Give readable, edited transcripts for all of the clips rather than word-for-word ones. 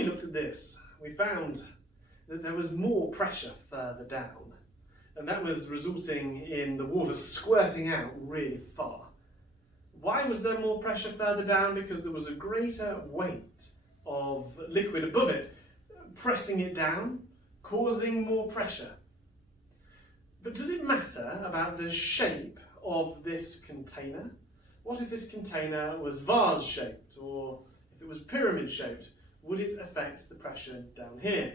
we looked at this, we found that there was more pressure further down, and that was resulting in the water squirting out really far. Why was there more pressure further down? Because there was a greater weight of liquid above it, pressing it down, causing more pressure. But does it matter about the shape of this container? What if this container was vase-shaped, or if it was pyramid-shaped? Would it affect the pressure down here?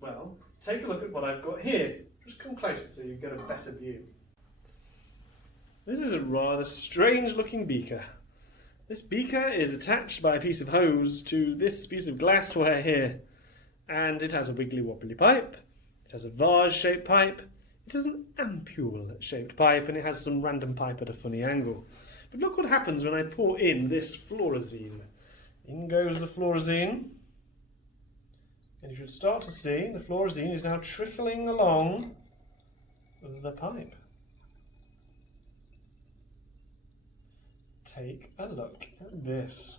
Well, take a look at what I've got here. Just come closer so you get a better view. This is a rather strange looking beaker. This beaker is attached by a piece of hose to this piece of glassware here, and it has a wiggly wobbly pipe, it has a vase shaped pipe, it has an ampule shaped pipe, and it has some random pipe at a funny angle. But look what happens when I pour in this fluorescein. In goes the fluorescein, and you should start to see the fluorescein is now trickling along the pipe. Take a look at this.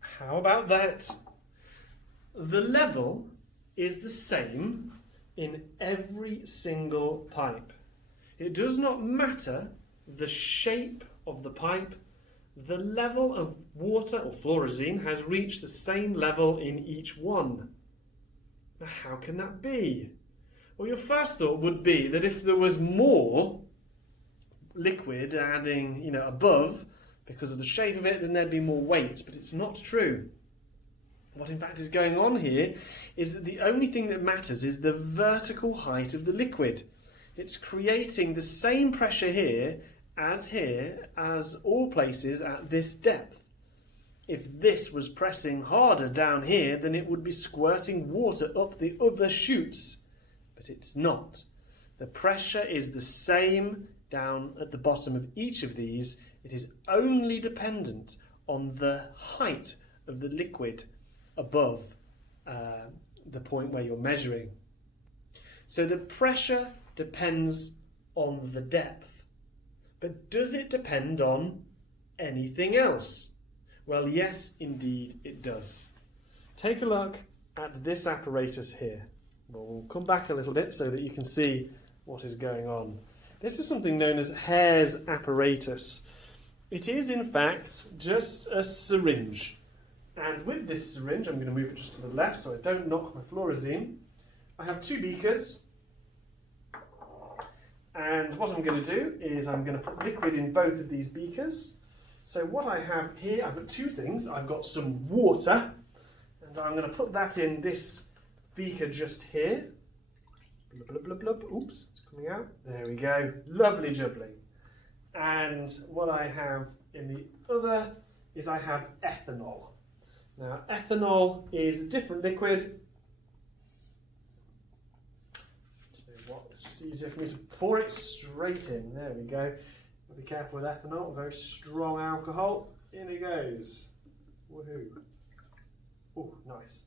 How about that? The level is the same in every single pipe. It does not matter the shape of the pipe. The level of water or fluorescein has reached the same level in each one. Now, how can that be? Well, your first thought would be that if there was more liquid adding, above, because of the shape of it, then there'd be more weight, but it's not true. What in fact is going on here is that the only thing that matters is the vertical height of the liquid. It's creating the same pressure here as all places at this depth. If this was pressing harder down here, then it would be squirting water up the other chutes. But it's not. The pressure is the same down at the bottom of each of these. It is only dependent on the height of the liquid above the point where you're measuring. So the pressure depends on the depth. But does it depend on anything else? Well, yes, indeed it does. Take a look at this apparatus here. We'll come back a little bit so that you can see what is going on. This is something known as Hares apparatus. It is in fact just a syringe. And with this syringe, I'm going to move it just to the left so I don't knock my fluorescein. I have two beakers. And what I'm going to do is I'm going to put liquid in both of these beakers. So what I have here, I've got two things. I've got some water, and I'm going to put that in this beaker just here. Blub, blub, blub, blub. Oops, it's coming out. There we go. Lovely jubbly. And what I have in the other is I have ethanol. Now, ethanol is a different liquid. It's just easier for me to pour it straight in. There we go. Be careful with ethanol, very strong alcohol. In it goes. Woohoo. Oh, nice.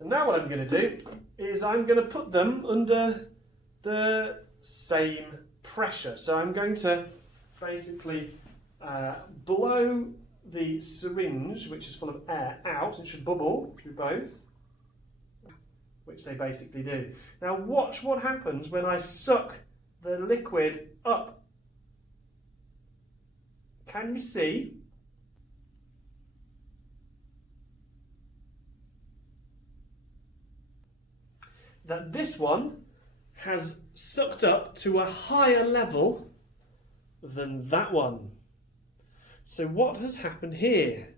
And now what I'm going to do is I'm going to put them under the same pressure. So I'm going to basically blow the syringe, which is full of air, out. It should bubble through both, which they basically do. Now watch what happens when I suck the liquid up. Can you see? That this one has sucked up to a higher level than that one. So what has happened here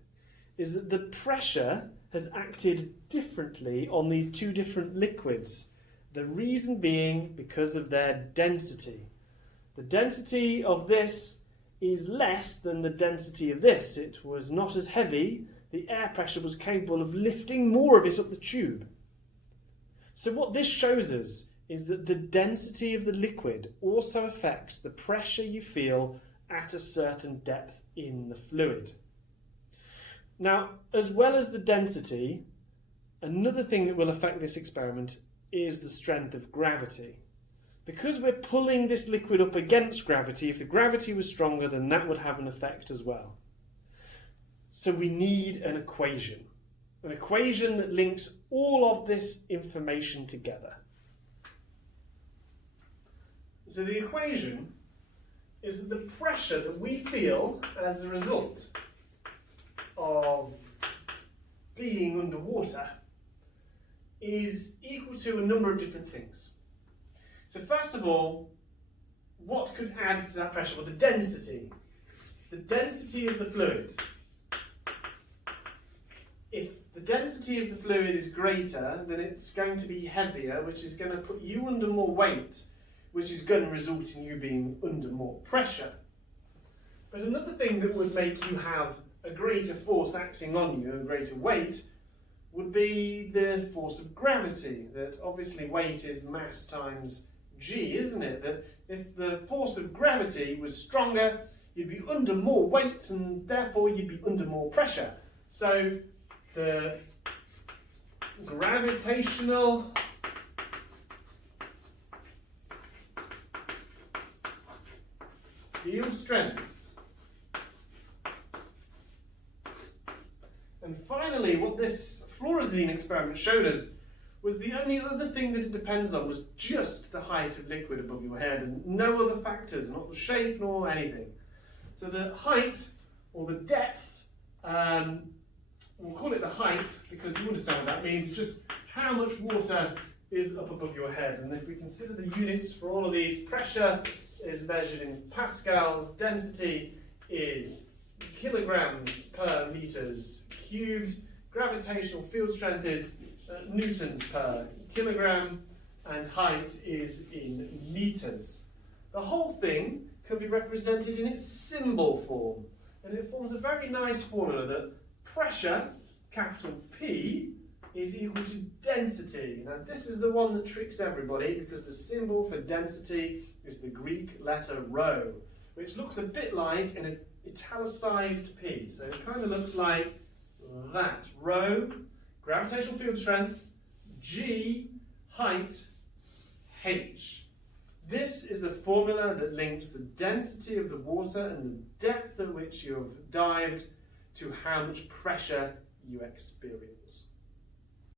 is that the pressure has acted differently on these two different liquids. The reason being because of their density. The density of this is less than the density of this. It was not as heavy. The air pressure was capable of lifting more of it up the tube. So what this shows us is that the density of the liquid also affects the pressure you feel at a certain depth in the fluid. Now, as well as the density, another thing that will affect this experiment is the strength of gravity. because we're pulling this liquid up against gravity, if the gravity was stronger, then that would have an effect as well. So we need an equation that links all of this information together. So the equation is that the pressure that we feel as a result of being underwater is equal to a number of different things. So first of all, what could add to that pressure? Well, the density of the fluid. If the density of the fluid is greater, then it's going to be heavier, which is going to put you under more weight, which is going to result in you being under more pressure. But another thing that would make you have a greater force acting on you, a greater weight, would be the force of gravity. That obviously weight is mass times g, isn't it? That if the force of gravity was stronger, you'd be under more weight and therefore you'd be under more pressure. So the gravitational field strength. And finally, what this fluorescein experiment showed us was the only other thing that it depends on was just the height of liquid above your head and no other factors, not the shape nor anything. So the height or the depth, we'll call it the height because you understand what that means, just how much water is up above your head. And if we consider the units for all of these, pressure is measured in pascals, density is kilograms per meters cubed, gravitational field strength is newtons per kilogram, and height is in meters. The whole thing can be represented in its symbol form, and it forms a very nice formula that pressure, capital P, is equal to density. Now this is the one that tricks everybody because the symbol for density is the Greek letter rho, which looks a bit like an italicized P. So it kind of looks like that. Rho, gravitational field strength, G, height, H. This is the formula that links the density of the water and the depth at which you have dived to how much pressure you experience.